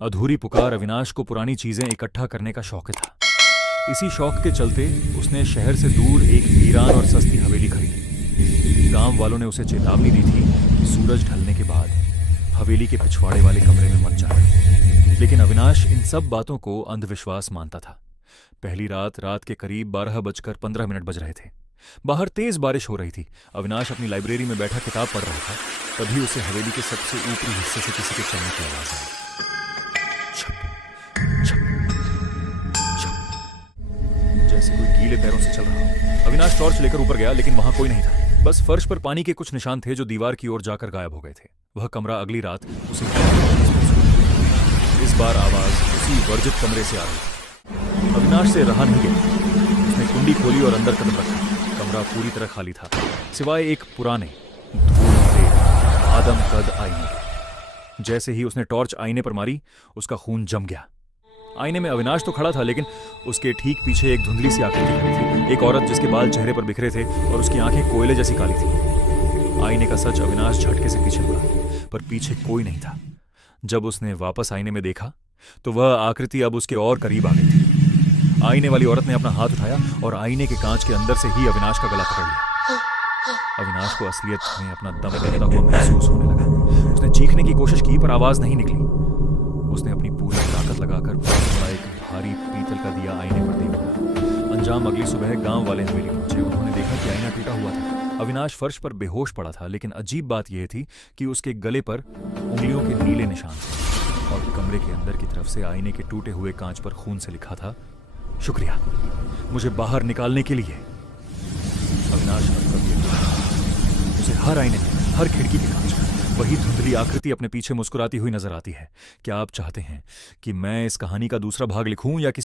अधूरी पुकार अविनाश को पुरानी चीजें इकट्ठा करने का शौक था। इसी शौक के चलते उसने शहर से दूर एक वीरान और सस्ती हवेली खरीदी। गांव वालों ने उसे चेतावनी दी थी कि सूरज ढलने के बाद हवेली के पिछवाड़े वाले कमरे में मत जाना, लेकिन अविनाश इन सब बातों को अंधविश्वास मानता था। पहली रात के करीब 12:15 बज रहे थे। बाहर तेज बारिश हो रही थी। अविनाश अपनी लाइब्रेरी में बैठा किताब पढ़ रहा था। तभी उसे हवेली के सबसे ऊपरी हिस्से से किसी के चलने की आवाज आई। छप, छप, छप। जैसे कोई गीले पैरों से चल रहा हो। अविनाश टॉर्च लेकर ऊपर गया, लेकिन वहां कोई नहीं था। बस फर्श पर पानी के कुछ निशान थे जो दीवार की ओर जाकर गायब हो गए थे। वह कमरा अगली रात उसे इस बार आवाज उसी वर्जित कमरे से आ रही थी। अविनाश से रहा नहीं गया। उसने कुंडी खोली और अंदर कदम रखा। कमरा पूरी तरह खाली था, सिवाय एक पुराने धूल आदम कद आईने के। जैसे ही उसने टॉर्च आईने पर मारी, उसका खून जम गया। आईने में अविनाश तो खड़ा था, लेकिन उसके ठीक पीछे एक धुंधली सी आकृति खड़ी थी। एक औरत जिसके बाल चेहरे पर बिखरे थे और उसकी आंखें कोयले जैसी काली थी। आईने का सच अविनाश झटके से पीछे मुड़ा, पर पीछे कोई नहीं था। जब उसने वापस आईने में देखा तो वह आकृति अब उसके और करीब आ गई थी। आईने वाली औरत ने अपना हाथ उठाया और आईने के कांच के अंदर से ही अविनाश का गला पकड़ लिया। अविनाश को असलियत में अपना दम बहता हुआ महसूस होने लगा। उसने चीखने की कोशिश की, पर आवाज नहीं निकली। उसने अपनी पूरी ताकत लगाकर बहुत बड़ा एक भारी पीतल का दिया आईने पर दे मारा। अंजाम अगली सुबह गांव वाले हवेली पहुंचे। उन्होंने देखा कि आईना टूटा हुआ था। अविनाश फर्श पर बेहोश पड़ा था, लेकिन अजीब बात यह थी कि उसके गले पर उंगलियों के नीले निशान थे और कमरे के अंदर की तरफ से आईने के टूटे हुए कांच पर खून से लिखा था, शुक्रिया मुझे बाहर निकालने के लिए। अविनाश उसे हर आईने में, हर खिड़की के कांच पर वही धुंधली आकृति अपने पीछे मुस्कुराती हुई नजर आती है। क्या आप चाहते हैं कि मैं इस कहानी का दूसरा भाग लिखूं या